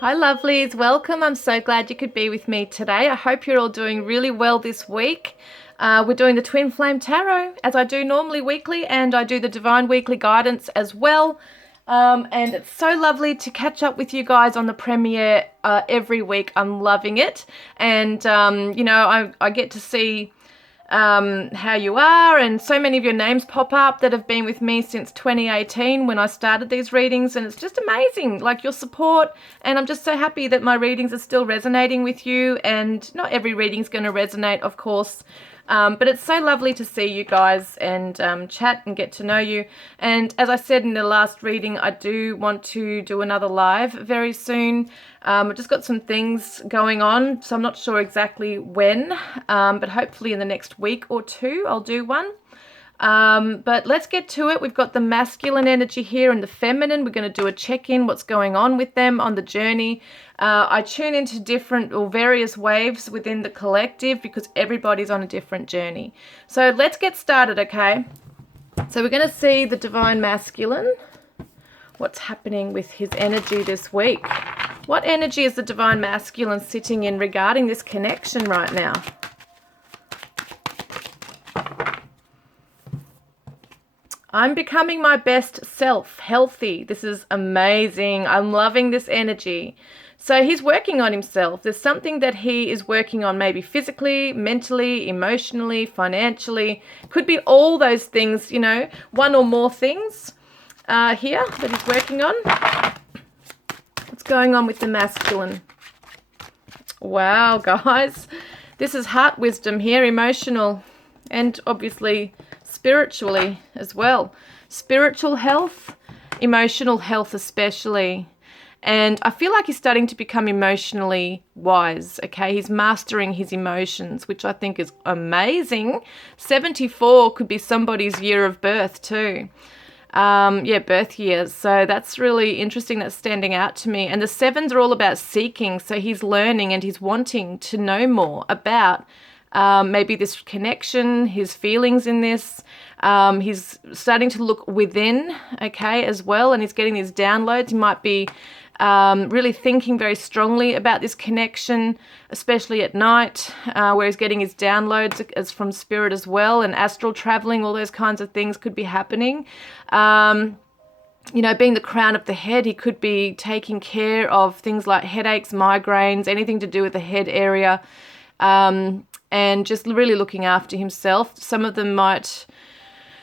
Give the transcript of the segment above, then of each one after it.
Hi lovelies, welcome. I'm so glad you could be with me today. I hope you're all doing really well this week. We're doing the Twin Flame Tarot as I do normally weekly, and I do the Divine Weekly Guidance as well. And it's so lovely to catch up with you guys on the premiere every week. I'm loving it. And, I get to see how you are, and so many of your names pop up that have been with me since 2018 when I started these readings, and it's just amazing, like your support, and I'm just so happy that my readings are still resonating with you. And not every reading's going to resonate, of course, but it's so lovely to see you guys and chat and get to know you. And as I said in the last reading, I do want to do another live very soon. I've just got some things going on, so I'm not sure exactly when, but hopefully in the next week or two I'll do one. But let's get to it. We've got the masculine energy here and the feminine. We're going to do a check-in, what's going on with them on the journey. I tune into different or various waves within the collective because everybody's on a different journey. So let's get started, okay? So we're going to see the divine masculine. What's happening with his energy this week? What energy is the divine masculine sitting in regarding this connection right now? I'm becoming my best self, healthy. This is amazing. I'm loving this energy. So he's working on himself. There's something that he is working on, maybe physically, mentally, emotionally, financially. Could be all those things, one or more things here that he's working on. What's going on with the masculine? Wow, guys. This is heart wisdom here, emotional, and obviously spiritually as well. Spiritual health, emotional health especially. And I feel like he's starting to become emotionally wise, okay? He's mastering his emotions, which I think is amazing. 74 could be somebody's year of birth too. Birth years. So that's really interesting. That's standing out to me. And the sevens are all about seeking. So he's learning and he's wanting to know more about maybe this connection, his feelings in this. He's starting to look within, okay, as well. And he's getting these downloads. He might be really thinking very strongly about this connection, especially at night, where he's getting his downloads as from spirit as well, and astral traveling, all those kinds of things could be happening. Being the crown of the head, he could be taking care of things like headaches, migraines, anything to do with the head area, and just really looking after himself. Some of them might...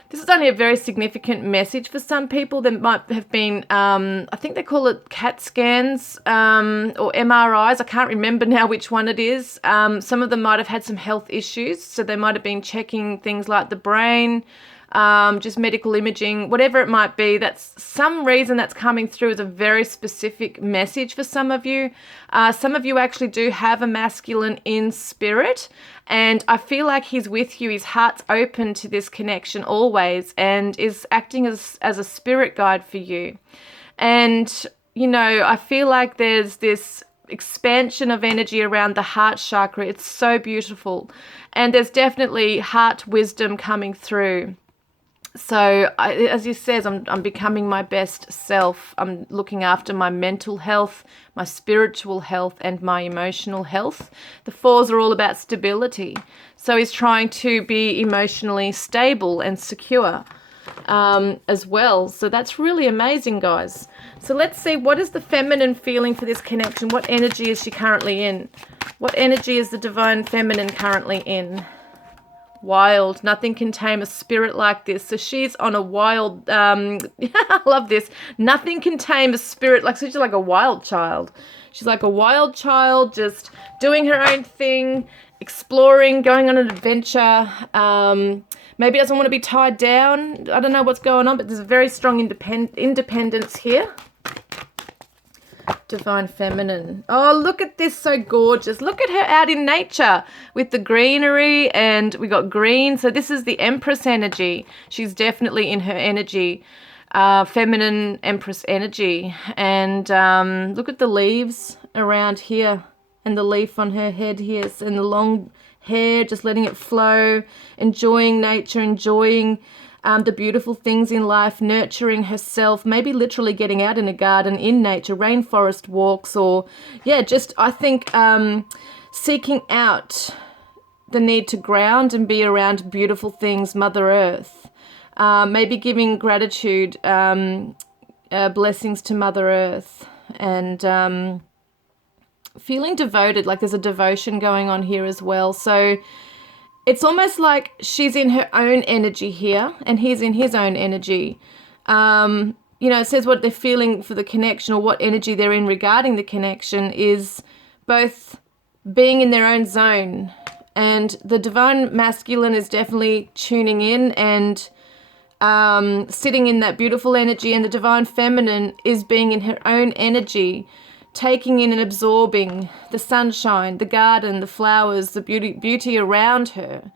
This is only a very significant message for some people. There might have been, I think they call it CAT scans or MRIs. I can't remember now which one it is. Some of them might have had some health issues. So they might have been checking things like the brain, just medical imaging, whatever it might be. That's some reason that's coming through as a very specific message for some of you. Some of you actually do have a masculine in spirit, and I feel like he's with you. His heart's open to this connection always and is acting as a spirit guide for you. And, I feel like there's this expansion of energy around the heart chakra. It's so beautiful. And there's definitely heart wisdom coming through. So as he says, I'm becoming my best self. I'm looking after my mental health, my spiritual health, and my emotional health. The fours are all about stability. So he's trying to be emotionally stable and secure as well. So that's really amazing, guys. So let's see, what is the feminine feeling for this connection? What energy is she currently in? What energy is the divine feminine currently in? Wild. Nothing can tame a spirit like this. So she's on a wild, I love this. Nothing can tame a spirit like, so she's like a wild child. She's like a wild child, just doing her own thing, exploring, going on an adventure. Maybe doesn't want to be tied down. I don't know what's going on, but there's a very strong independence here. Divine feminine. Oh, look at this, so gorgeous. Look at her out in nature with the greenery, and we got green. So this is the Empress energy. She's definitely in her energy, feminine Empress energy. And look at the leaves around here and the leaf on her head here, and the long hair, just letting it flow, enjoying nature, enjoying the beautiful things in life, nurturing herself, maybe literally getting out in a garden, in nature, rainforest walks, or yeah, just I think seeking out the need to ground and be around beautiful things, Mother Earth, maybe giving gratitude, blessings to Mother Earth, and feeling devoted, like there's a devotion going on here as well. So it's almost like she's in her own energy here and he's in his own energy. You know, it says what they're feeling for the connection, or what energy they're in regarding the connection, is both being in their own zone. And the divine masculine is definitely tuning in and sitting in that beautiful energy, and the divine feminine is being in her own energy, taking in and absorbing the sunshine, the garden, the flowers, the beauty around her.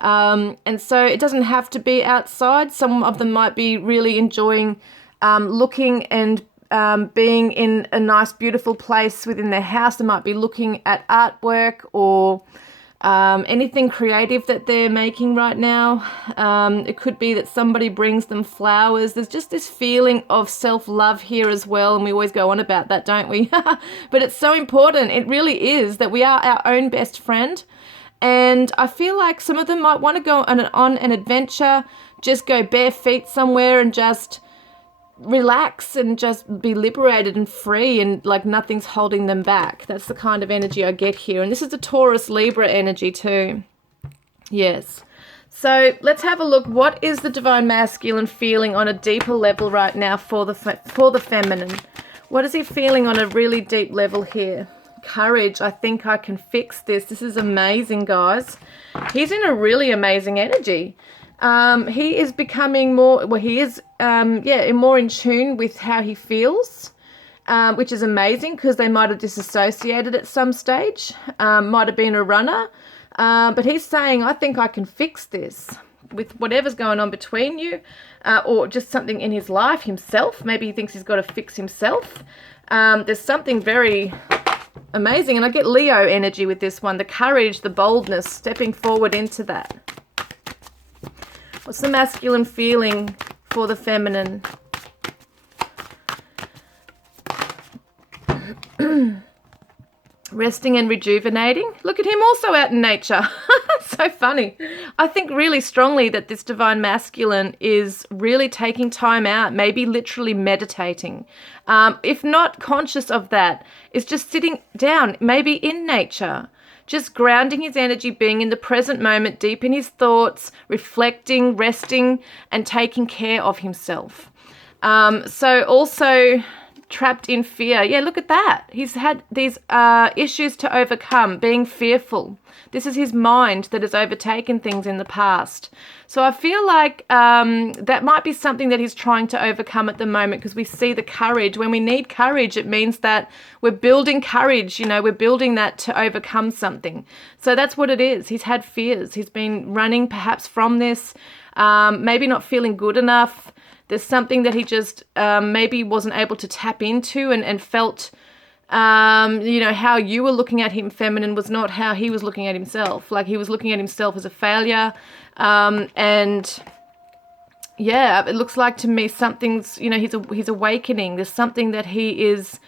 And so it doesn't have to be outside. Some of them might be really enjoying looking and being in a nice, beautiful place within their house. They might be looking at artwork or anything creative that they're making right now. It could be that somebody brings them flowers. There's just this feeling of self-love here as well, and we always go on about that, don't we? But it's so important. It really is, that we are our own best friend. And I feel like some of them might want to go on an adventure, just go bare feet somewhere and just relax and just be liberated and free, and like nothing's holding them back. That's the kind of energy I get here. And this is the Taurus Libra energy too. Yes. So let's have a look. What is the divine masculine feeling on a deeper level right now for the feminine? What is he feeling on a really deep level here? Courage. I think I can fix this. This is amazing, guys. He's in a really amazing energy. He is becoming more, well, he is, more in tune with how he feels, which is amazing, because they might have disassociated at some stage, might have been a runner, but he's saying, I think I can fix this with whatever's going on between you, or just something in his life himself. Maybe he thinks he's got to fix himself. There's something very amazing, and I get Leo energy with this one, the courage, the boldness, stepping forward into that. What's the masculine feeling for the feminine? Resting and rejuvenating. Look at him also out in nature. So funny. I think really strongly that this divine masculine is really taking time out, maybe literally meditating. If not conscious of that, is just sitting down, maybe in nature. Just grounding his energy, being in the present moment, deep in his thoughts, reflecting, resting, and taking care of himself. So also trapped in fear. Yeah, look at that. He's had these issues to overcome, being fearful. This is his mind that has overtaken things in the past. So I feel like that might be something that he's trying to overcome at the moment, because we see the courage. When we need courage, it means that we're building courage, you know, we're building that to overcome something. So that's what it is. He's had fears. He's been running perhaps from this, maybe not feeling good enough. There's something that he just maybe wasn't able to tap into, and felt, you know, how you were looking at him, feminine, was not how he was looking at himself. Like, he was looking at himself as a failure. And yeah, it looks like to me something's, you know, he's awakening. There's something that he is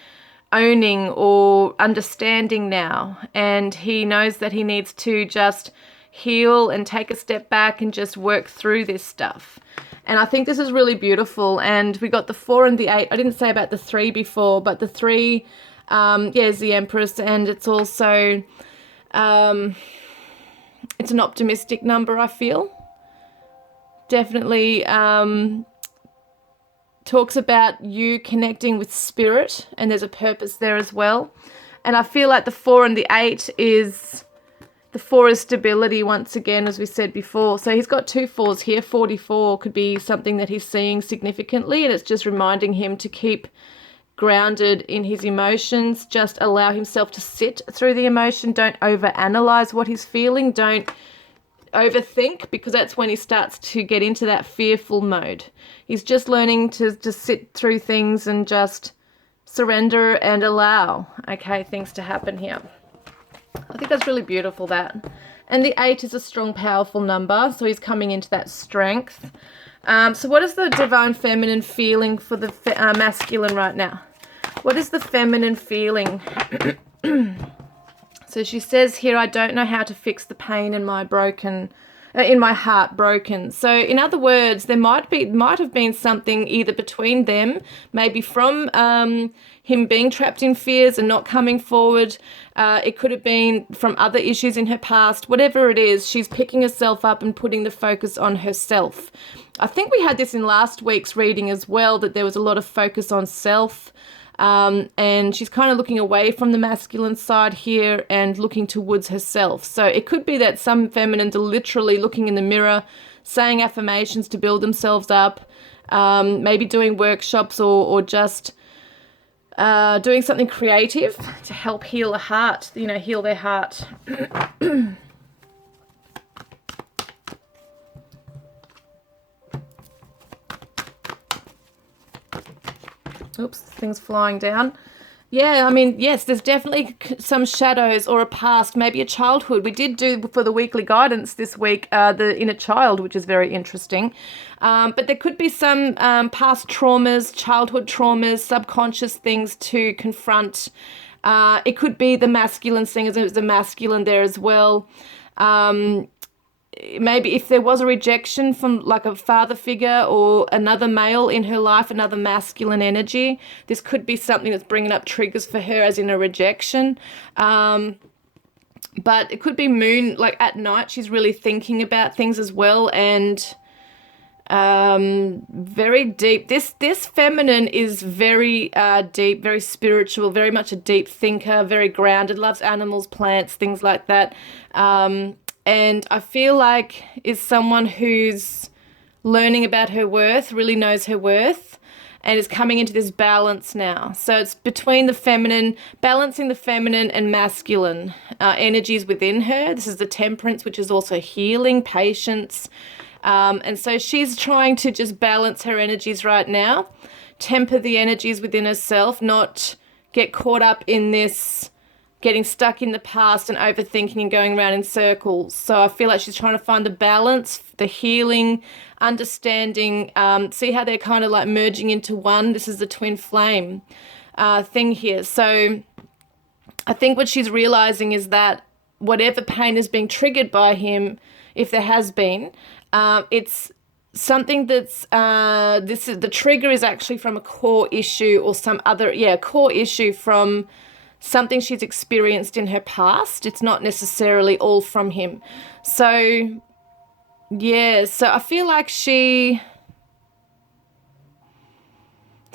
owning or understanding now. And he knows that he needs to just heal and take a step back and just work through this stuff. And I think this is really beautiful. And we got the 4 and the 8. I didn't say about the 3 before, but the 3, is the Empress. And it's also, it's an optimistic number, I feel. Definitely talks about you connecting with spirit. And there's a purpose there as well. And I feel like the 4 and the 8 is... The 4 is stability once again, as we said before. So he's got 2 4s here. 44 could be something that he's seeing significantly, and it's just reminding him to keep grounded in his emotions. Just allow himself to sit through the emotion. Don't overanalyze what he's feeling. Don't overthink, because that's when he starts to get into that fearful mode. He's just learning to just sit through things and just surrender and allow, okay, things to happen here. I think that's really beautiful, that. And the 8 is a strong, powerful number, so he's coming into that strength. So what is the divine feminine feeling for the masculine right now? What is the feminine feeling? So she says here, I don't know how to fix the pain in my in my heart broken. So in other words, there might have been something either between them, maybe from him being trapped in fears and not coming forward. It could have been from other issues in her past. Whatever it is, she's picking herself up and putting the focus on herself. I think we had this in last week's reading as well, that there was a lot of focus on self. And she's kind of looking away from the masculine side here and looking towards herself. So it could be that some feminines are literally looking in the mirror, saying affirmations to build themselves up, maybe doing workshops or just doing something creative to help heal a heart, heal their heart. Oops, things flying down. Yeah, I mean, yes, there's definitely some shadows or a past, maybe a childhood. We did do for the weekly guidance this week the inner child, which is very interesting. But there could be some past traumas, childhood traumas, subconscious things to confront. It could be the masculine, seeing as there's a masculine there as well. Maybe if there was a rejection from like a father figure or another male in her life, another masculine energy, this could be something that's bringing up triggers for her, as in a rejection. But it could be moon, like at night, she's really thinking about things as well, and very deep. This feminine is very deep, very spiritual, very much a deep thinker, very grounded, loves animals, plants, things like that. And I feel like is someone who's learning about her worth, really knows her worth, and is coming into this balance now. So it's between the feminine, balancing the feminine and masculine energies within her. This is the temperance, which is also healing, patience. And so she's trying to just balance her energies right now, temper the energies within herself, not get caught up in this getting stuck in the past and overthinking and going around in circles. So I feel like she's trying to find the balance, the healing, understanding, see how they're kind of like merging into one. This is the twin flame thing here. So I think what she's realizing is that whatever pain is being triggered by him, if there has been, it's something that's the trigger is actually from a core issue or some other core issue from something she's experienced in her past. It's not necessarily all from him. So so I feel like some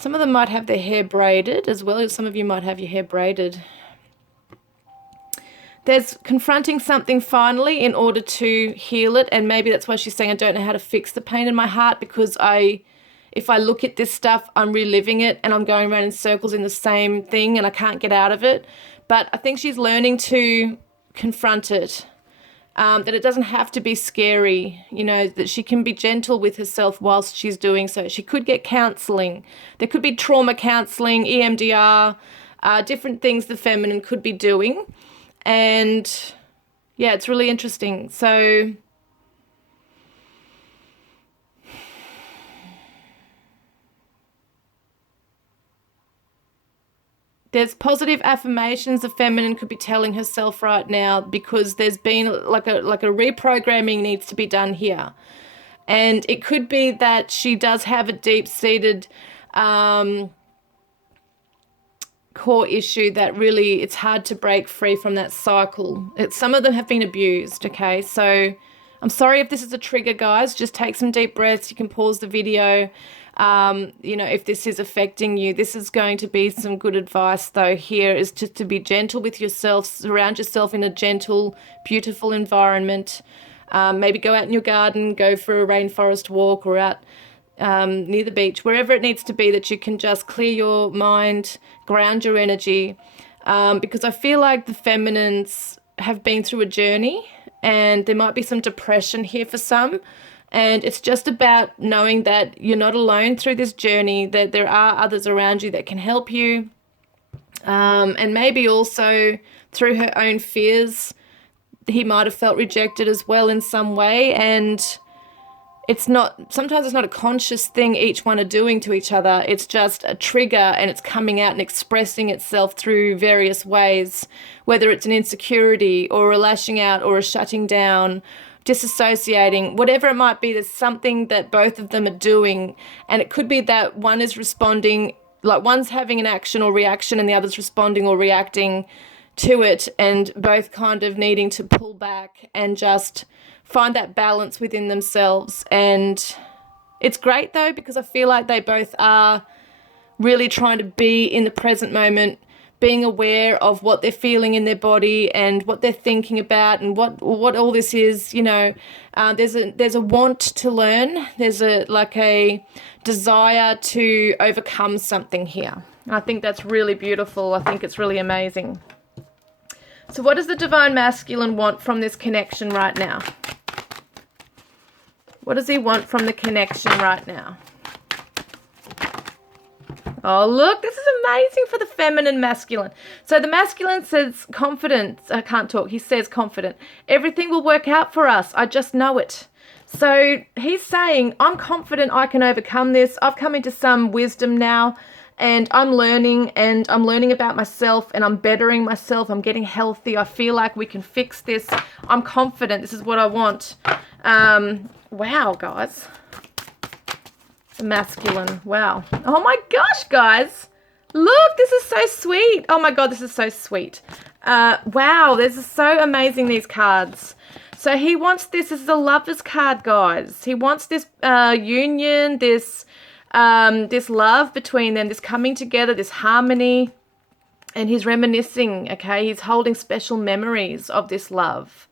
of them might have their hair braided as well. Some of you might have your hair braided. There's confronting something finally in order to heal it, and maybe that's why she's saying, I don't know how to fix the pain in my heart, because if I look at this stuff, I'm reliving it and I'm going around in circles in the same thing and I can't get out of it. But I think she's learning to confront it, that it doesn't have to be scary, that she can be gentle with herself whilst she's doing so. She could get counselling. There could be trauma counselling, EMDR, different things the feminine could be doing. And yeah, it's really interesting. So there's positive affirmations the feminine could be telling herself right now, because there's been like a reprogramming needs to be done here. And it could be that she does have a deep-seated core issue that really it's hard to break free from that cycle. Some of them have been abused, okay? So I'm sorry if this is a trigger, guys. Just take some deep breaths. You can pause the video. If this is affecting you, this is going to be some good advice though here, is just to be gentle with yourself, surround yourself in a gentle, beautiful environment. Maybe go out in your garden, go for a rainforest walk, or out near the beach, wherever it needs to be, that you can just clear your mind, ground your energy, because I feel like the feminines have been through a journey and there might be some depression here for some. And it's just about knowing that you're not alone through this journey, that there are others around you that can help you. And maybe also through her own fears, he might have felt rejected as well in some way. And sometimes it's not a conscious thing each one are doing to each other. It's just a trigger, and it's coming out and expressing itself through various ways, whether it's an insecurity or a lashing out or a shutting down, disassociating, whatever it might be. There's something that both of them are doing, and it could be that one is responding, like one's having an action or reaction and the other's responding or reacting to it, and both kind of needing to pull back and just find that balance within themselves. And it's great though, because I feel like they both are really trying to be in the present moment, being aware of what they're feeling in their body and what they're thinking about, and what all this is. There's a want to learn. There's a desire to overcome something here. And I think that's really beautiful. I think it's really amazing. So what does the divine masculine want from this connection right now? What does he want from the connection right now? Oh, look, this is amazing for the feminine masculine. So the masculine says confidence. I can't talk. He says confident. Everything will work out for us. I just know it. So he's saying, I'm confident I can overcome this. I've come into some wisdom now, and I'm learning about myself, and I'm bettering myself. I'm getting healthy. I feel like we can fix this. I'm confident. This is what I want. Wow, guys. The masculine. Wow. Oh my gosh, guys. Look, this is so sweet. Oh my God, this is so sweet. Wow, this is so amazing, these cards. So he wants this. This is a lover's card, guys. He wants this union, this love between them, this coming together, this harmony. And he's reminiscing, okay? He's holding special memories of this love.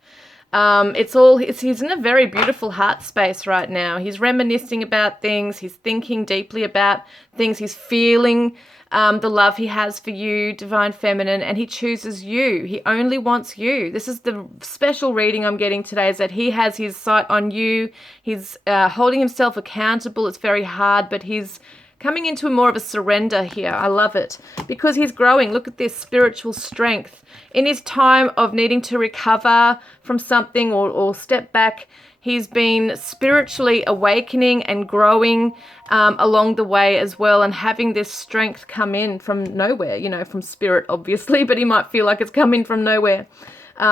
He's in a very beautiful heart space right now. He's reminiscing about things. He's thinking deeply about things. He's feeling the love he has for you, divine feminine, and he chooses you. He only wants you. This is the special reading I'm getting today, is that he has his sight on you. He's holding himself accountable. It's very hard, but he's coming into more of a surrender here. I love it, because he's growing. Look at this spiritual strength. In his time of needing to recover from something or step back, he's been spiritually awakening and growing along the way as well, and having this strength come in from nowhere, from spirit, obviously, but he might feel like it's coming from nowhere.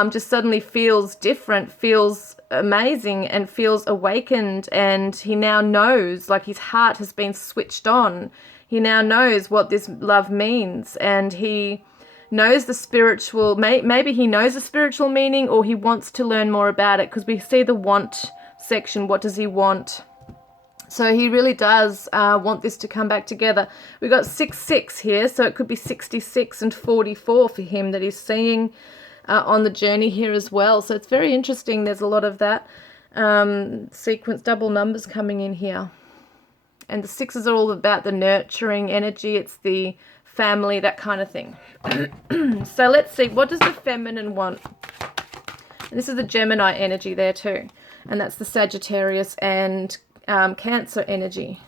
Just suddenly feels different, feels amazing, and feels awakened. And he now knows, like his heart has been switched on. He now knows what this love means, and he knows the spiritual, maybe he knows the spiritual meaning, or he wants to learn more about it, because we see the want section. What does he want? So he really does want this to come back together. We've got 6-6 here, so it could be 66 and 44 for him that he's seeing on the journey here as well. So it's very interesting. There's a lot of that sequence, double numbers coming in here. And the 6s are all about the nurturing energy. It's the family, that kind of thing. So let's see, what does the feminine want? And this is the Gemini energy there too. And that's the Sagittarius and Cancer energy.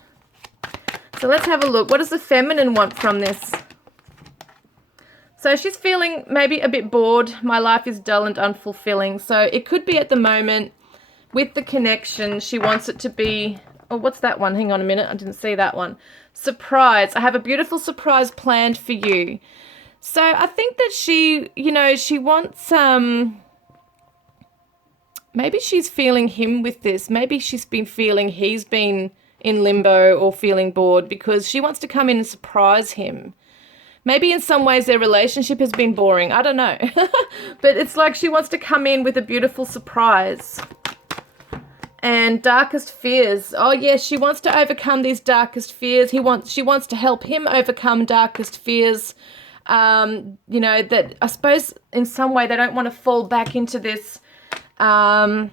So let's have a look. What does the feminine want from this? So she's feeling maybe a bit bored. My life is dull and unfulfilling. So it could be at the moment with the connection, she wants it to be, oh, what's that one? Hang on a minute. I didn't see that one. Surprise. I have a beautiful surprise planned for you. So I think that she wants, maybe she's feeling him with this. Maybe she's been feeling he's been in limbo or feeling bored, because she wants to come in and surprise him. Maybe in some ways their relationship has been boring. I don't know. But it's like she wants to come in with a beautiful surprise. And darkest fears. Oh, yes, she wants to overcome these darkest fears. She wants to help him overcome darkest fears. That I suppose in some way they don't want to fall back into this, I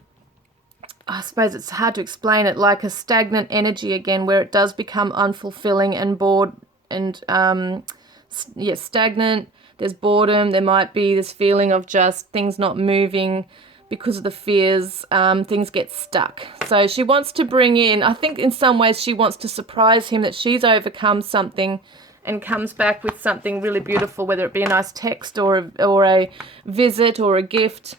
suppose it's hard to explain it, like a stagnant energy again, where it does become unfulfilling and bored and stagnant. There's boredom. There might be this feeling of just things not moving because of the fears. Things get stuck. So she wants to bring in, I think in some ways she wants to surprise him that she's overcome something and comes back with something really beautiful, whether it be a nice text or a visit or a gift.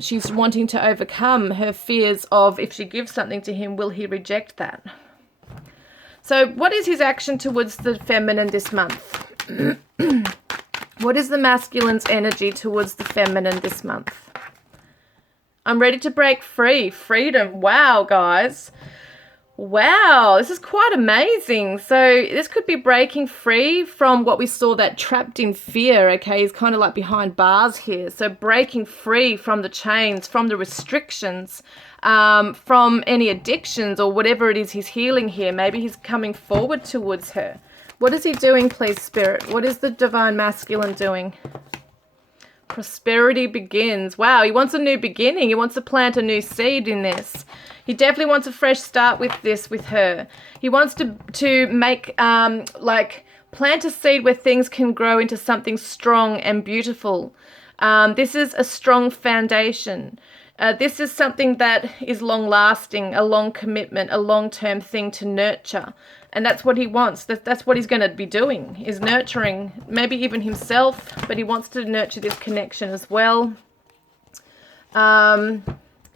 She's wanting to overcome her fears of, if she gives something to him, will he reject that? So what is his action towards the feminine this month? What is the masculine's energy towards the feminine this month? I'm ready to break free. Freedom. Wow, guys. Wow, this is quite amazing. So this could be breaking free from what we saw, that trapped in fear, okay? He's kind of like behind bars here. So breaking free from the chains, from the restrictions, from any addictions or whatever it is he's healing here. Maybe he's coming forward towards her. What is he doing, please, Spirit? What is the divine masculine doing? Prosperity begins. Wow, he wants a new beginning. He wants to plant a new seed in this. He definitely wants a fresh start with this, with her. He wants to make, like, plant a seed where things can grow into something strong and beautiful. This is a strong foundation. This is something that is long-lasting, a long commitment, a long-term thing to nurture. And that's what he wants. That's what he's going to be doing, is nurturing, maybe even himself, but he wants to nurture this connection as well.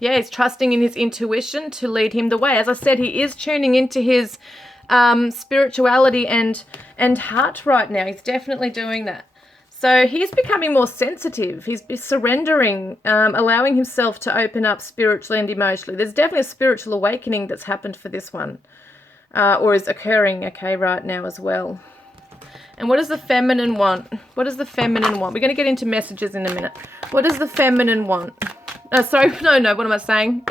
Yeah, he's trusting in his intuition to lead him the way. As I said, he is tuning into his spirituality and heart right now. He's definitely doing that. So he's becoming more sensitive. He's surrendering, allowing himself to open up spiritually and emotionally. There's definitely a spiritual awakening that's happened for this one, or is occurring, okay, right now as well. And what does the feminine want? What does the feminine want? We're going to get into messages in a minute. What does the feminine want? Sorry, no, what am I saying?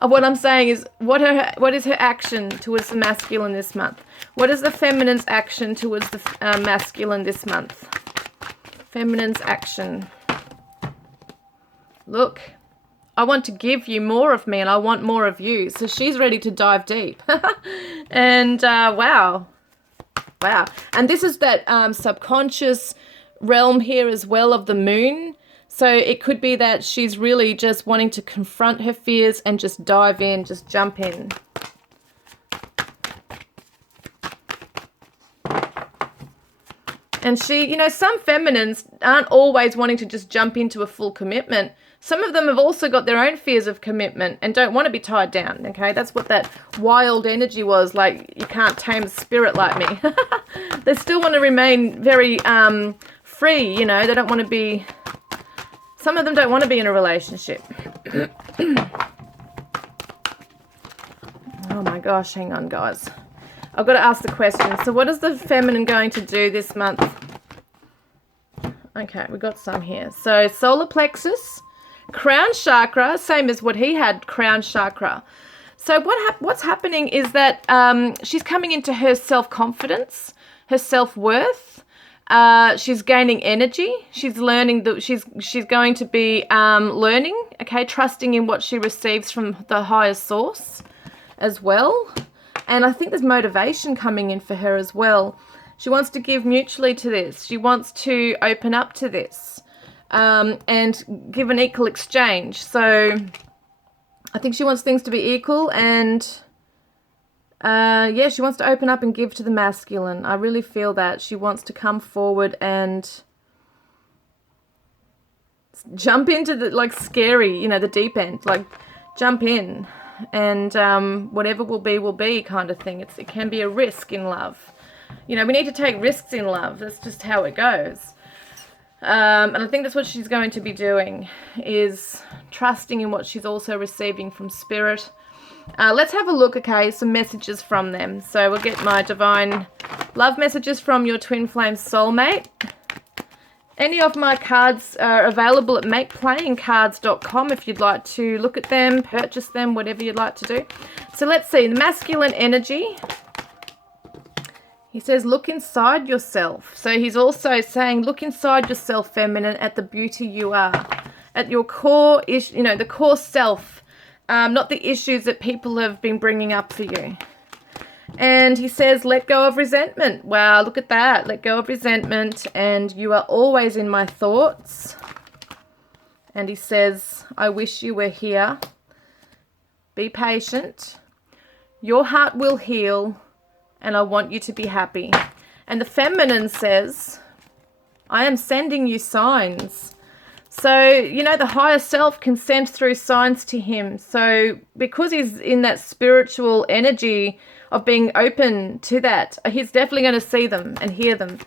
What I'm saying is, what is her action towards the masculine this month? What is the feminine's action towards the masculine this month? Feminine's action. Look, I want to give you more of me and I want more of you. So she's ready to dive deep. And wow. And this is that subconscious realm here as well of the moon. So it could be that she's really just wanting to confront her fears and just dive in, just jump in. And she, you know, some feminines aren't always wanting to just jump into a full commitment. Some of them have also got their own fears of commitment and don't want to be tied down, okay? That's what that wild energy was, like, you can't tame a spirit like me. They still want to remain very free, you know. They don't want to be... Some of them don't want to be in a relationship. Oh my gosh, hang on, guys. I've got to ask the question. So what is the feminine going to do this month? Okay, we got some here. So solar plexus, crown chakra, same as what he had, crown chakra. So what's happening is that she's coming into her self-confidence, her self-worth. She's gaining energy. She's learning that she's going to be learning, okay, trusting in what she receives from the higher source as well. And I think there's motivation coming in for her as well. She wants to give mutually to this. She wants to open up to this and give an equal exchange. So I think she wants things to be equal, and yeah, she wants to open up and give to the masculine. I really feel that. She wants to come forward and jump into the, like, scary, you know, the deep end. Like, jump in. And whatever will be kind of thing. It can be a risk in love. You know, we need to take risks in love. That's just how it goes. And I think that's what she's going to be doing, is trusting in what she's also receiving from spirit. Let's have a look, okay, some messages from them. So we'll get my divine love messages from your twin flame soulmate. Any of my cards are available at makeplayingcards.com if you'd like to look at them, purchase them, whatever you'd like to do. So let's see, the masculine energy. He says, look inside yourself. So he's also saying, look inside yourself, feminine, at the beauty you are. At your core, you know, the core self, not the issues that people have been bringing up for you. And he says, let go of resentment. Wow, look at that. Let go of resentment. And you are always in my thoughts. And he says, I wish you were here. Be patient. Your heart will heal. And I want you to be happy. And the feminine says, I am sending you signs. So, you know, the higher self can send through signs to him. So because he's in that spiritual energy of being open to that, he's definitely going to see them and hear them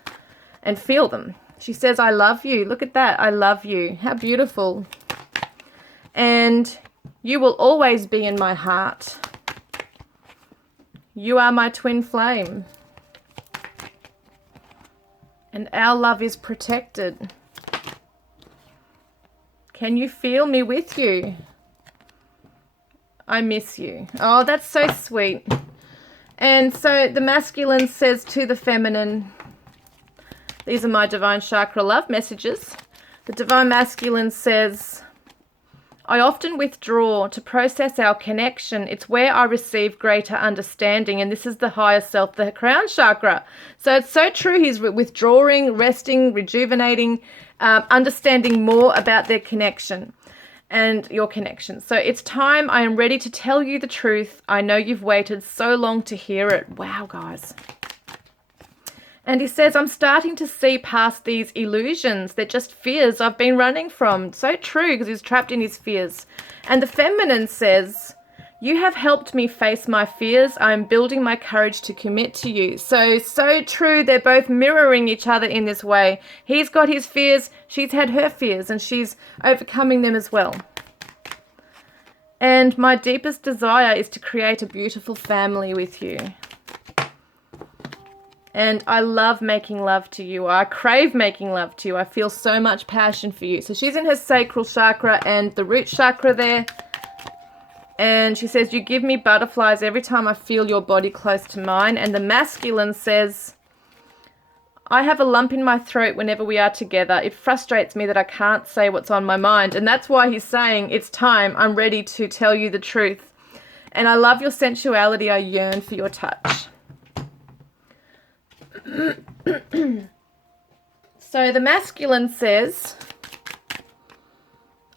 and feel them. She says, I love you. Look at that. I love you. How beautiful. And you will always be in my heart. You are my twin flame. And our love is protected. Can you feel me with you? I miss you. Oh, that's so sweet. And so the masculine says to the feminine, these are my divine chakra love messages. The divine masculine says, I often withdraw to process our connection. It's where I receive greater understanding. And this is the higher self, the crown chakra. So it's so true. He's withdrawing, resting, rejuvenating, understanding more about their connection and your connection. So it's time. I am ready to tell you the truth. I know you've waited so long to hear it. Wow, guys. And he says, I'm starting to see past these illusions. They're just fears I've been running from. So true, because he's trapped in his fears. And the feminine says, you have helped me face my fears. I'm building my courage to commit to you. So true. They're both mirroring each other in this way. He's got his fears. She's had her fears, and she's overcoming them as well. And my deepest desire is to create a beautiful family with you. And I love making love to you. I crave making love to you. I feel so much passion for you. So she's in her sacral chakra and the root chakra there. And she says, you give me butterflies every time I feel your body close to mine. And the masculine says, I have a lump in my throat whenever we are together. It frustrates me that I can't say what's on my mind. And that's why he's saying, it's time. I'm ready to tell you the truth. And I love your sensuality. I yearn for your touch. So the masculine says,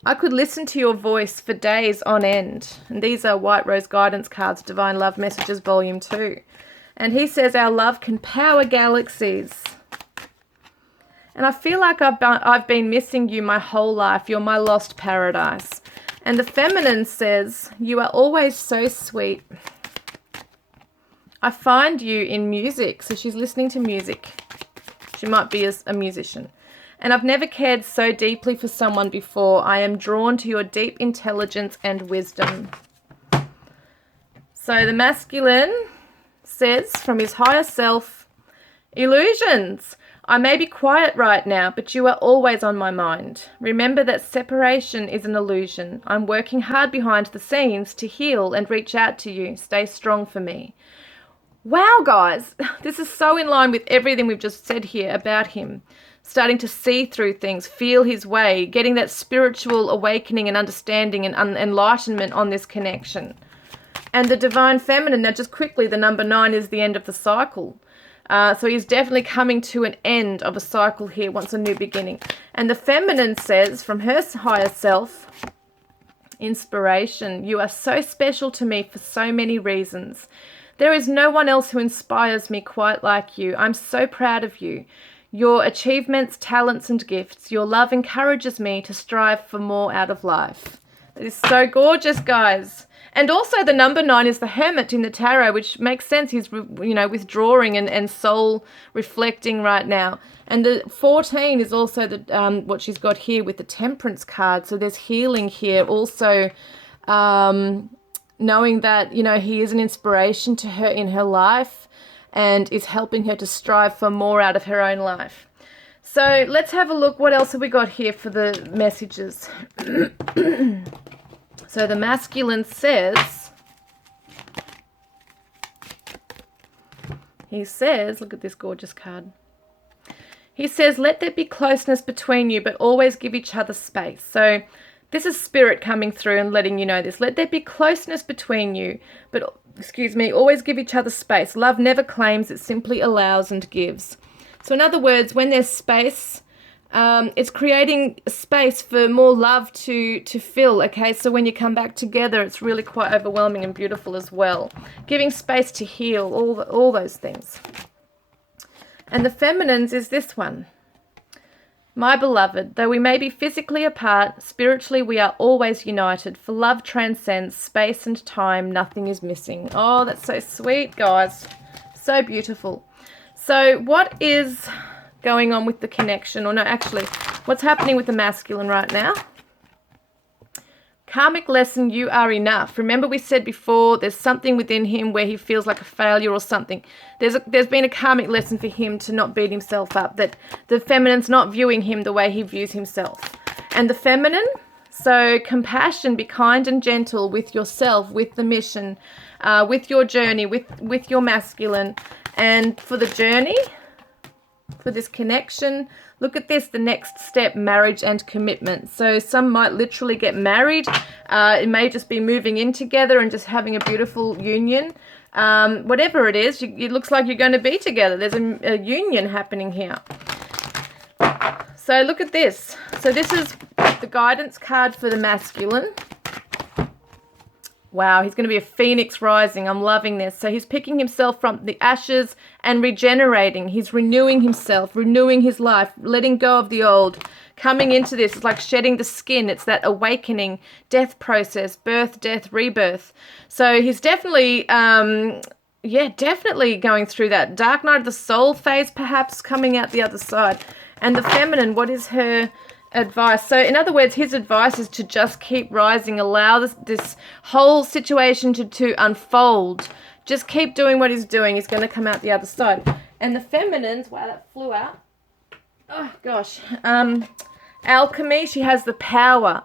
I could listen to your voice for days on end. And these are White Rose Guidance Cards, Divine Love Messages, Volume 2. And he says, our love can power galaxies. And I feel like I've been missing you my whole life. You're my lost paradise. And the feminine says, you are always so sweet. I find you in music. So she's listening to music. She might be a musician. And I've never cared so deeply for someone before. I am drawn to your deep intelligence and wisdom. So the masculine says from his higher self, illusions. I may be quiet right now, but you are always on my mind. Remember that separation is an illusion. I'm working hard behind the scenes to heal and reach out to you. Stay strong for me. Wow, guys, this is so in line with everything we've just said here about him. Starting to see through things, feel his way, getting that spiritual awakening and understanding and enlightenment on this connection. And the divine feminine, now just quickly, the number 9 is the end of the cycle. So he's definitely coming to an end of a cycle here, wants a new beginning. And the feminine says, from her higher self, inspiration, you are so special to me for so many reasons. There is no one else who inspires me quite like you. I'm so proud of you. Your achievements, talents, and gifts. Your love encourages me to strive for more out of life. It is so gorgeous, guys. And also the number 9 is the Hermit in the tarot, which makes sense. He's, withdrawing and soul reflecting right now. And the 14 is also the what she's got here with the Temperance card. So there's healing here. Also, knowing that, he is an inspiration to her in her life and is helping her to strive for more out of her own life. So let's have a look. What else have we got here for the messages? So the masculine says, look at this gorgeous card. He says, let there be closeness between you, but always give each other space. So this is spirit coming through and letting you know this. Let there be closeness between you, but, always give each other space. Love never claims, it simply allows and gives. So in other words, when there's space, it's creating space for more love to fill, okay? So when you come back together, it's really quite overwhelming and beautiful as well. Giving space to heal, all those things. And the feminines is this one. My beloved, though we may be physically apart, spiritually we are always united. For love transcends space and time. Nothing is missing. Oh, that's so sweet, guys. So beautiful. So what is going on with the connection? Or no, actually, what's happening with the masculine right now? Karmic lesson, you are enough. Remember we said before, there's something within him where he feels like a failure or something. There's been a karmic lesson for him to not beat himself up, that the feminine's not viewing him the way he views himself. And the feminine, so compassion, be kind and gentle with yourself, with the mission, with your journey, with your masculine. And for the journey, for this connection, look at this, the next step, marriage and commitment. So some might literally get married. It may just be moving in together and just having a beautiful union. Whatever it is, it looks like you're going to be together. There's a union happening here. So look at this. So this is the guidance card for the masculine. Wow, he's going to be a phoenix rising. I'm loving this. So he's picking himself from the ashes and regenerating. He's renewing himself, renewing his life, letting go of the old, coming into this. It's like shedding the skin. It's that awakening, death process, birth, death, rebirth. So he's definitely, definitely going through that dark night of the soul phase, perhaps coming out the other side. And the feminine, what is her advice? So in other words, his advice is to just keep rising, allow this whole situation to unfold. Just keep doing what he's doing. He's going to come out the other side. And the feminines, wow, that flew out. Oh gosh. Alchemy, she has the power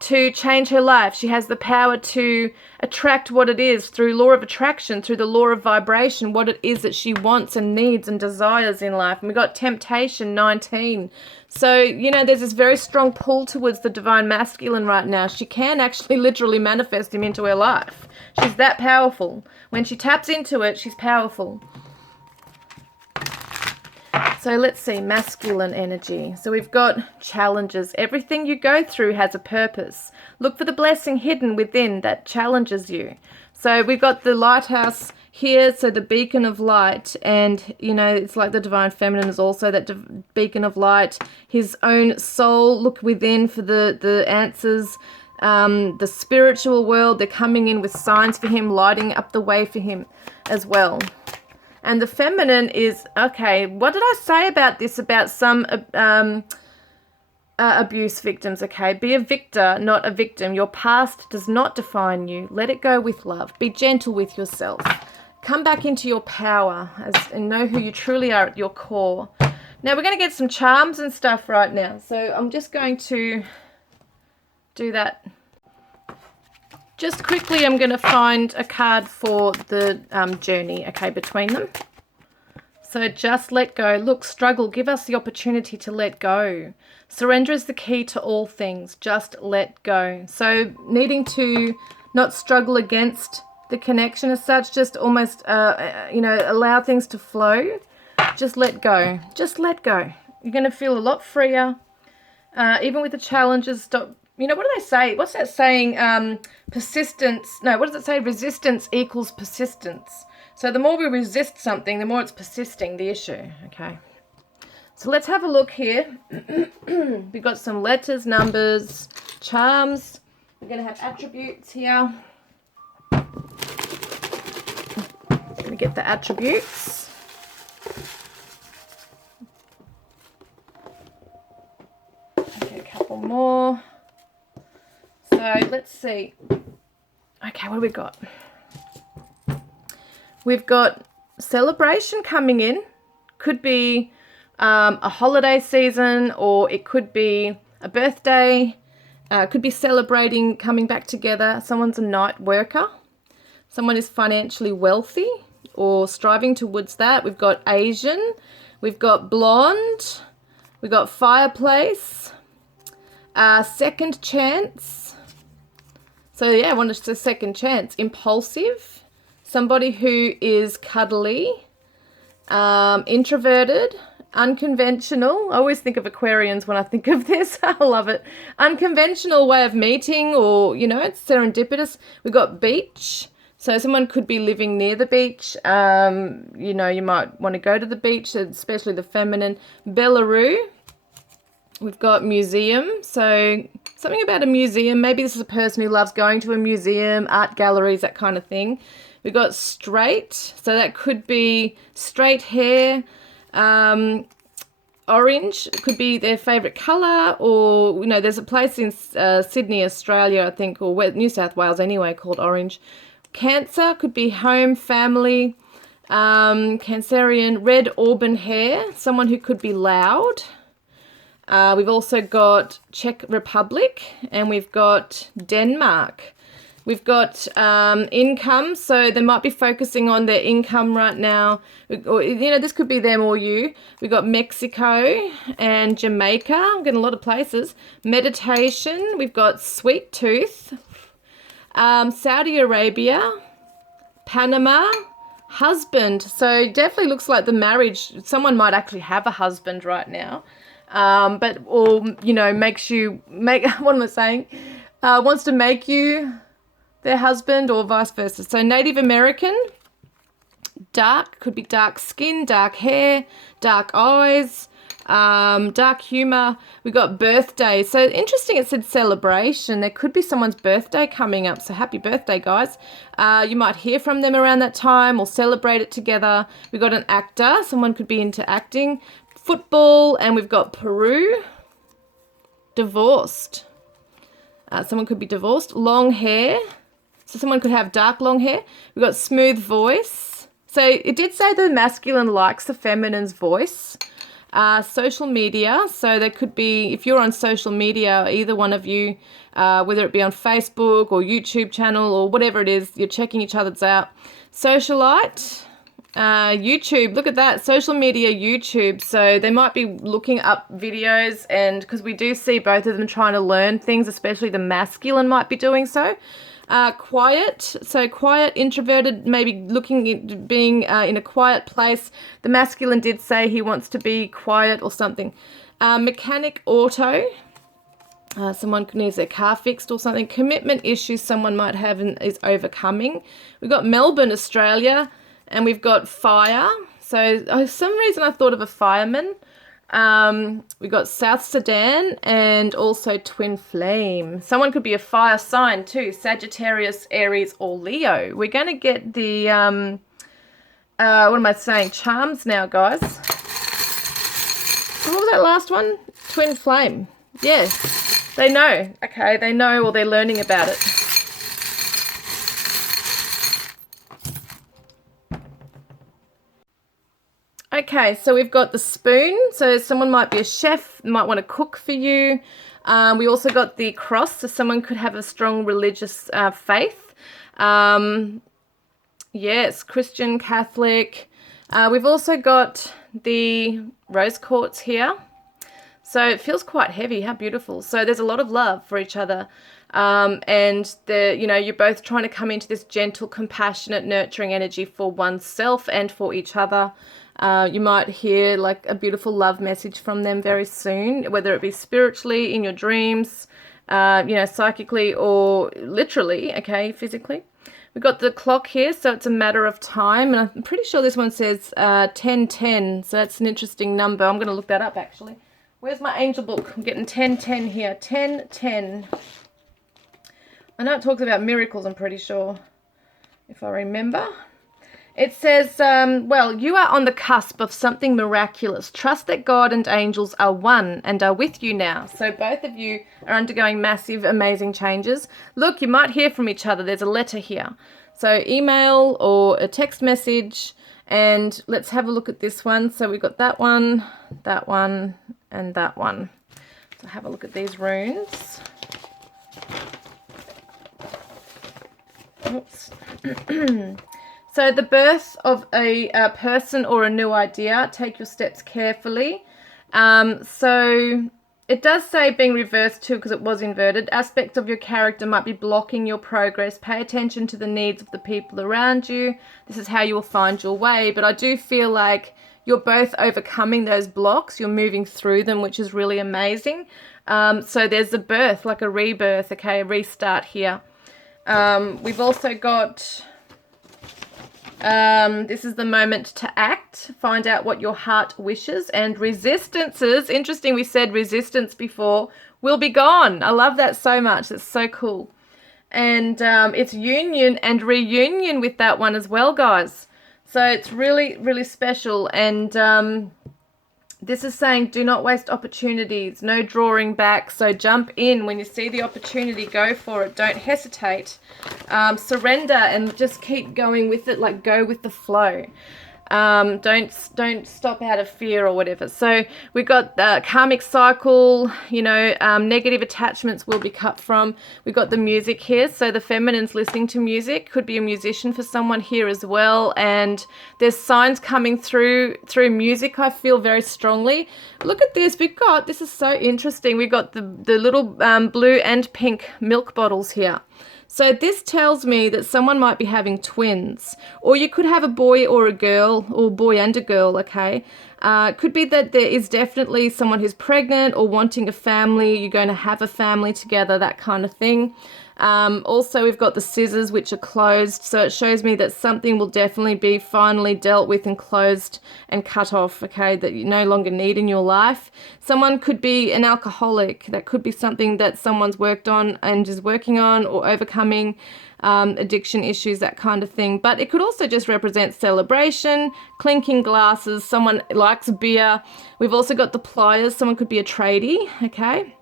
to change her life. She has the power to attract what it is through law of attraction, through the law of vibration, what it is that she wants and needs and desires in life. And we got temptation 19. So, you know, there's this very strong pull towards the divine masculine right now. She can actually literally manifest him into her life. She's that powerful. When she taps into it, she's powerful. So let's see, masculine energy. So we've got challenges. Everything you go through has a purpose. Look for the blessing hidden within that challenges you. So we've got the lighthouse here, so the beacon of light. And, you know, it's like the divine feminine is also that beacon of light. His own soul, look within for the answers. The spiritual world, they're coming in with signs for him, lighting up the way for him as well. And the feminine is, okay, what did I say about this, about some abuse victims, okay? Be a victor, not a victim. Your past does not define you. Let it go with love. Be gentle with yourself. Come back into your power and know who you truly are at your core. Now, we're going to get some charms and stuff right now. So I'm just going to do that. Just quickly, I'm going to find a card for the journey, okay, between them. So just let go. Look, struggle. Give us the opportunity to let go. Surrender is the key to all things. Just let go. So needing to not struggle against the connection as such, just almost, allow things to flow. Just let go. Just let go. You're going to feel a lot freer. Even with the challenges, stop. You know, what do they say? What's that saying? Persistence. No, what does it say? Resistance equals persistence. So the more we resist something, the more it's persisting, the issue. Okay. So let's have a look here. We've got some letters, numbers, charms. We're going to have attributes here. Going to get the attributes. Okay, a couple more. So let's see. Okay, what do we got? We've got celebration coming in. Could be a holiday season, or it could be a birthday. Could be celebrating coming back together. Someone's a night worker. Someone is financially wealthy or striving towards that. We've got Asian. We've got blonde. We've got fireplace. Second chance. So yeah, I wanted to second chance. Impulsive, somebody who is cuddly, introverted, unconventional. I always think of Aquarians when I think of this. I love it. Unconventional way of meeting, or, you know, it's serendipitous. We've got beach. So someone could be living near the beach. You know, you might want to go to the beach, especially the feminine. Belarus. We've got museum, so something about a museum. Maybe this is a person who loves going to a museum, art galleries, that kind of thing. We've got straight, so that could be straight hair. Orange could be their favourite colour, or, you know, there's a place in Sydney, Australia, I think, or New South Wales anyway, called Orange. Cancer could be home, family. Cancerian, red auburn hair, someone who could be loud. We've also got Czech Republic, and we've got Denmark. We've got income, so they might be focusing on their income right now. Or, you know, this could be them or you. We've got Mexico and Jamaica. I'm getting a lot of places. Meditation. We've got sweet tooth. Saudi Arabia. Panama. Husband. So definitely looks like the marriage. Someone might actually have a husband right now. Or, you know, what am I saying? Wants to make you their husband, or vice versa. So Native American, dark, could be dark skin, dark hair, dark eyes, dark humor. We got birthday. So interesting, it said celebration. There could be someone's birthday coming up. So happy birthday, guys. You might hear from them around that time or celebrate it together. We got an actor. Someone could be into acting. Football, and we've got Peru. Divorced. Someone could be divorced. Long hair. So someone could have dark long hair. We've got smooth voice. So it did say the masculine likes the feminine's voice. Social media. So there could be, if you're on social media, either one of you, whether it be on Facebook or YouTube channel or whatever it is, you're checking each other's out. Socialite. YouTube, look at that, social media, YouTube. So they might be looking up videos, and because we do see both of them trying to learn things, especially the masculine might be doing so. Quiet, so quiet, introverted, maybe looking at being in a quiet place. The masculine did say he wants to be quiet or something. Mechanic, auto. Someone needs their car fixed or something. Commitment issues someone might have and is overcoming. We've got Melbourne, Australia. And we've got fire. So for some reason I thought of a fireman. We've got South Sudan and also twin flame. Someone could be a fire sign too. Sagittarius, Aries, or Leo. We're going to get the, what am I saying? Charms now, guys. What was that last one? Twin flame. Yes. They know. Okay, they know, or they're learning about it. Okay, so we've got the spoon. So someone might be a chef, might want to cook for you. We also got the cross, so someone could have a strong religious faith. Yes, Christian, Catholic. We've also got the rose quartz here. So it feels quite heavy. How beautiful. So there's a lot of love for each other. And you're both trying to come into this gentle, compassionate, nurturing energy for oneself and for each other. You might hear like a beautiful love message from them very soon, whether it be spiritually, in your dreams, psychically, or literally, okay, physically. We've got the clock here, so it's a matter of time, and I'm pretty sure this one says 1010, so that's an interesting number. I'm going to look that up, actually. Where's my angel book? I'm getting 1010 here. 1010. I know it talks about miracles, I'm pretty sure, if I remember. It says, you are on the cusp of something miraculous. Trust that God and angels are one and are with you now. So both of you are undergoing massive, amazing changes. Look, you might hear from each other. There's a letter here. So email or a text message. And let's have a look at this one. So we've got that one, and that one. So have a look at these runes. Oops. So the birth of a person or a new idea, take your steps carefully. So it does say being reversed too, because it was inverted. Aspects of your character might be blocking your progress. Pay attention to the needs of the people around you. This is how you will find your way. But I do feel like you're both overcoming those blocks. You're moving through them, which is really amazing. So there's a birth, like a rebirth, okay, a restart here. We've also got This is the moment to act, find out what your heart wishes, and resistances, interesting, we said resistance before, will be gone. I love that so much. That's so cool. And it's union and reunion with that one as well, guys. So it's really, really special. And this is saying do not waste opportunities, no drawing back. So jump in when you see the opportunity, go for it. Don't hesitate. Surrender and just keep going with it, like go with the flow. Don't stop out of fear or whatever. So we've got the karmic cycle, you know, negative attachments will be cut from. We've got the music here. So the feminine's listening to music, could be a musician for someone here as well. And there's signs coming through music, I feel very strongly. Look at this. This is so interesting. We've got the little blue and pink milk bottles here. So this tells me that someone might be having twins, or you could have a boy or a girl, or boy and a girl, okay? It could be that there is definitely someone who's pregnant or wanting a family, you're going to have a family together, that kind of thing. Also, we've got the scissors, which are closed, so it shows me that something will definitely be finally dealt with and closed and cut off, okay, that you no longer need in your life. Someone could be an alcoholic. That could be something that someone's worked on and is working on, or overcoming addiction issues, that kind of thing. But it could also just represent celebration, clinking glasses, someone likes beer. We've also got the pliers. Someone could be a tradie, okay?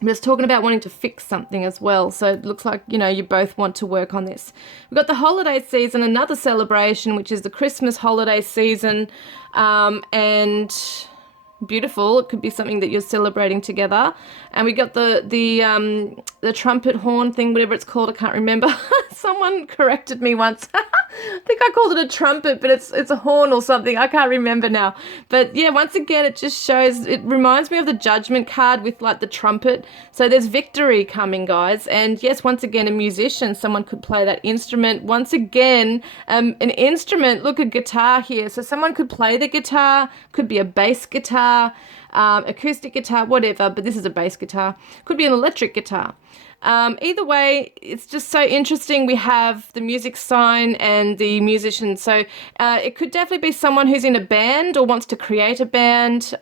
But it's talking about wanting to fix something as well. So it looks like, you know, you both want to work on this. We've got the holiday season, another celebration, which is the Christmas holiday season. And beautiful. It could be something that you're celebrating together. And we got the trumpet horn thing, whatever it's called. I can't remember. Someone corrected me once. I think I called it a trumpet, but it's a horn or something. I can't remember now. But yeah, once again, it just shows, it reminds me of the judgment card with like the trumpet. So there's victory coming, guys. And yes, once again, a musician, someone could play that instrument. Once again, an instrument, look, a guitar here. So someone could play the guitar, could be a bass guitar, acoustic guitar, whatever, but this is a bass guitar. Could be an electric guitar. Either way, it's just so interesting. We have the music sign and the musician. So it could definitely be someone who's in a band or wants to create a band,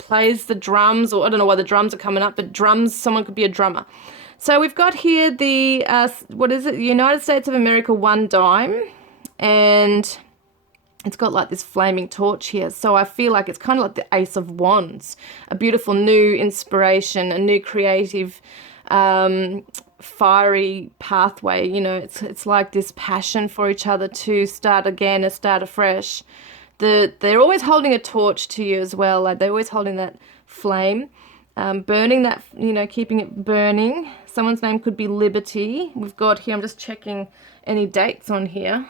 plays the drums, or I don't know why the drums are coming up, but drums, someone could be a drummer. So we've got here the, what is it? The United States of America, $1, and it's got like this flaming torch here. So I feel like it's kind of like the Ace of Wands, a beautiful new inspiration, a new creative fiery pathway. You know, it's like this passion for each other to start again and start afresh. They're always holding a torch to you as well. Like they're always holding that flame, burning that, you know, keeping it burning. Someone's name could be Liberty. We've got here, I'm just checking any dates on here.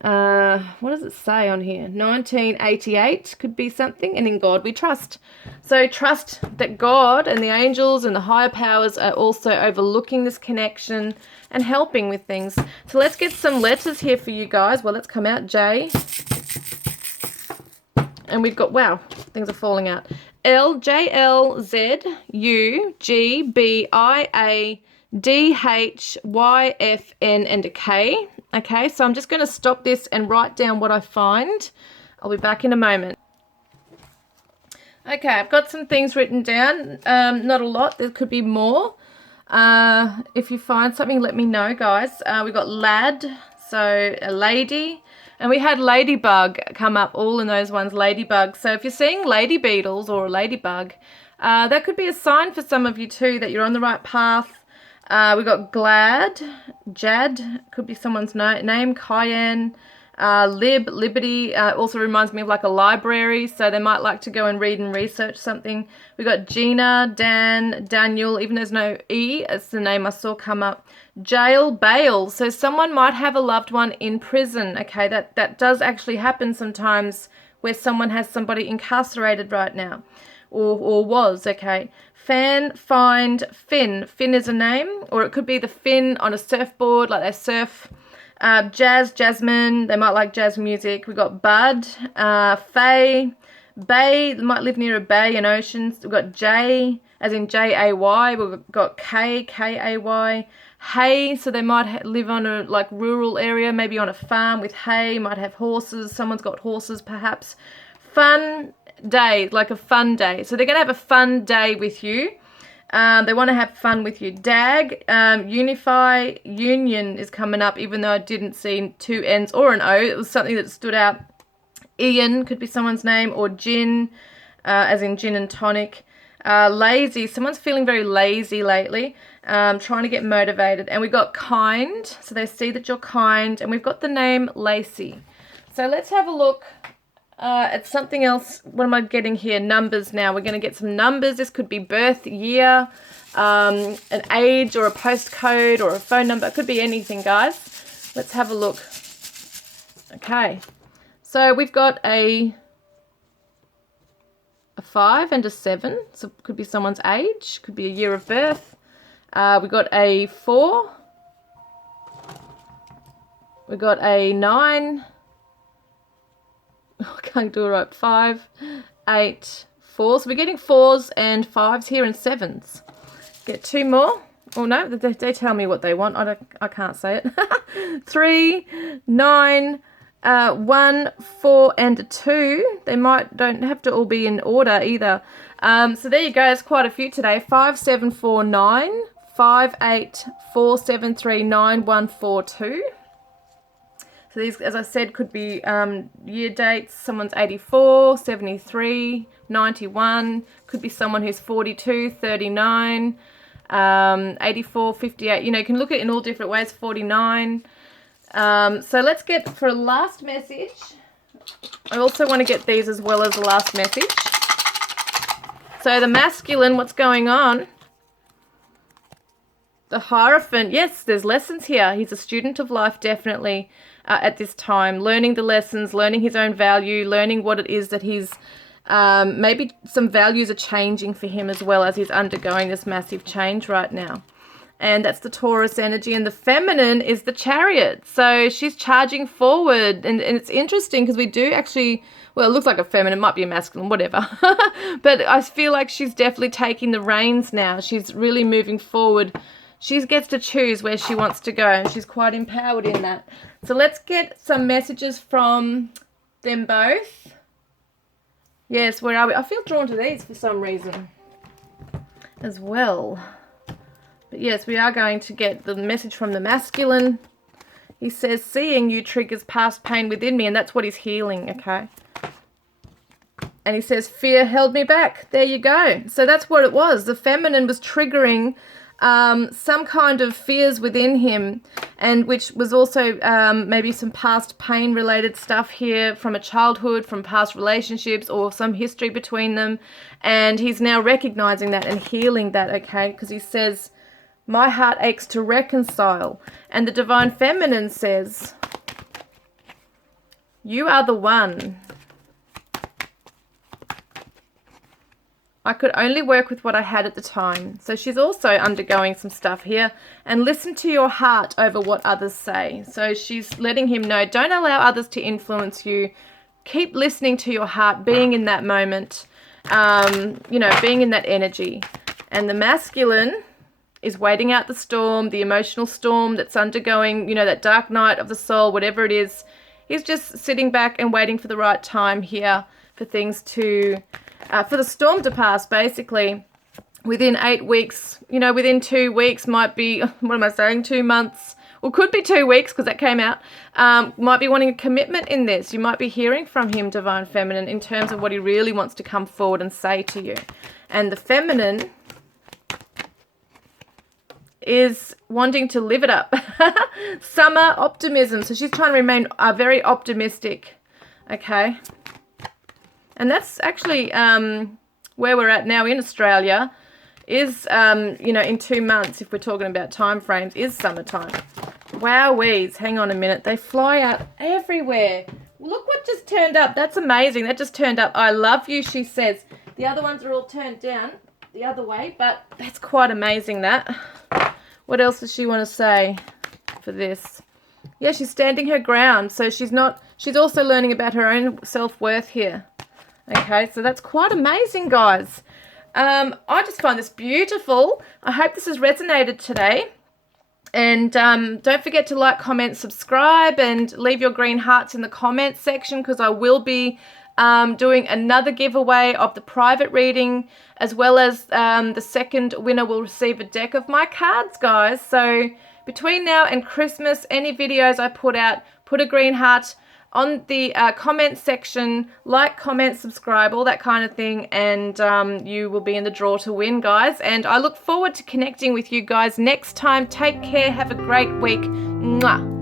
What does it say on here? 1988 could be something. And in God we trust. So trust that God and the angels and the higher powers are also overlooking this connection and helping with things. So let's get some letters here for you guys. Well, let's come out. J. And we've got, wow, things are falling out. L, J, L, Z, U, G, B, I, A, D, H, Y, F, N, and a K. Okay, so I'm just going to stop this and write down what I find. I'll be back in a moment. Okay, I've got some things written down. Not a lot. There could be more. If you find something, let me know, guys. We've got lad, so a lady. And we had ladybug come up, all in those ones, ladybug. So if you're seeing lady beetles or a ladybug, that could be a sign for some of you too that you're on the right path. We've got glad, Jad, could be someone's name, Cayenne, Liberty, also reminds me of like a library, so they might like to go and read and research something. We've got Gina, Dan, Daniel, even though there's no E, it's the name I saw come up. Jail, bail, so someone might have a loved one in prison, okay, that does actually happen sometimes where someone has somebody incarcerated right now, or was, okay. Fan, find, fin. Fin is a name, or it could be the fin on a surfboard, like they surf. Jazz, Jasmine, they might like jazz music. We got Bud, Faye, Bay, they might live near a bay and oceans. We've got J, as in J-A-Y. We've got K, K-A-Y. hay, so they might live on a like rural area, maybe on a farm with hay, might have horses, someone's got horses perhaps. Fun day, like a fun day. So they're going to have a fun day with you. They want to have fun with you. DAG, unify, union is coming up, even though I didn't see two N's or an O. It was something that stood out. Ian could be someone's name, or gin, as in gin and tonic. Lazy, someone's feeling very lazy lately, trying to get motivated. And we've got kind, so they see that you're kind. And we've got the name Lacey. So let's have a look at something else. What am I getting here? Numbers now. We're going to get some numbers. This could be birth year, an age, or a postcode, or a phone number. It could be anything, guys. Let's have a look. Okay. So we've got a 5 and a 7. So it could be someone's age. Could be a year of birth. We've got a 4. We've got a 9. I can't do it right. 5, 8, 4. So we're getting 4s and 5s here and 7s. Get 2 more. Oh no, they tell me what they want. I can't say it. 3, 9, 1, 4, and a 2. They don't have to all be in order either. So there you go. There's quite a few today. 5, 7, 4, 9. 5, 8, 4, 7, 3, 9, 1, 4, 2. So these, as I said, could be year dates. Someone's 84, 73, 91. Could be someone who's 42, 39, 84, 58. You know, you can look at it in all different ways. 49. So let's get for a last message. I also want to get these as well as the last message. So the masculine, what's going on? The Hierophant, yes, there's lessons here. He's a student of life, definitely, at this time. Learning the lessons, learning his own value, learning what it is that he's, maybe some values are changing for him as well as he's undergoing this massive change right now. And that's the Taurus energy. And the feminine is the Chariot. So she's charging forward. And it's interesting because we do actually, well, it looks like a feminine, it might be a masculine, whatever. But I feel like she's definitely taking the reins now. She's really moving forward. She gets to choose where she wants to go, and she's quite empowered in that. So let's get some messages from them both. Yes, where are we? I feel drawn to these for some reason as well. But yes, we are going to get the message from the masculine. He says, seeing you triggers past pain within me, and that's what he's healing, okay? And he says, fear held me back. There you go. So that's what it was. The feminine was triggering some kind of fears within him, and which was also maybe some past pain related stuff here from a childhood, from past relationships, or some history between them. And he's now recognizing that and healing that, okay? Because he says, my heart aches to reconcile. And the divine feminine says, you are the one. I could only work with what I had at the time. So she's also undergoing some stuff here. And listen to your heart over what others say. So she's letting him know, don't allow others to influence you. Keep listening to your heart, being in that moment, you know, being in that energy. And the masculine is waiting out the storm, the emotional storm that's undergoing, you know, that dark night of the soul, whatever it is. He's just sitting back and waiting for the right time here for things to... for the storm to pass, basically, within 8 weeks, you know, within 2 weeks might be, what am I saying, 2 months, or could be 2 weeks because that came out, might be wanting a commitment in this. You might be hearing from him, Divine Feminine, in terms of what he really wants to come forward and say to you. And the feminine is wanting to live it up. Summer optimism. So she's trying to remain very optimistic, okay? And that's actually where we're at now in Australia is, you know, in 2 months, if we're talking about time frames, is summertime. Wowwees, hang on a minute. They fly out everywhere. Look what just turned up. That's amazing. That just turned up. I love you, she says. The other ones are all turned down the other way, but that's quite amazing, that. What else does she want to say for this? Yeah, she's standing her ground. So she's also learning about her own self-worth here. Okay, so that's quite amazing, guys. I just find this beautiful. I hope this has resonated today. And don't forget to like, comment, subscribe, and leave your green hearts in the comments section, because I will be doing another giveaway of the private reading, as well as the second winner will receive a deck of my cards, guys. So between now and Christmas, any videos I put out, put a green heart on the comment section, like, comment, subscribe, all that kind of thing, and you will be in the draw to win, guys. And I look forward to connecting with you guys next time. Take care. Have a great week. Mwah.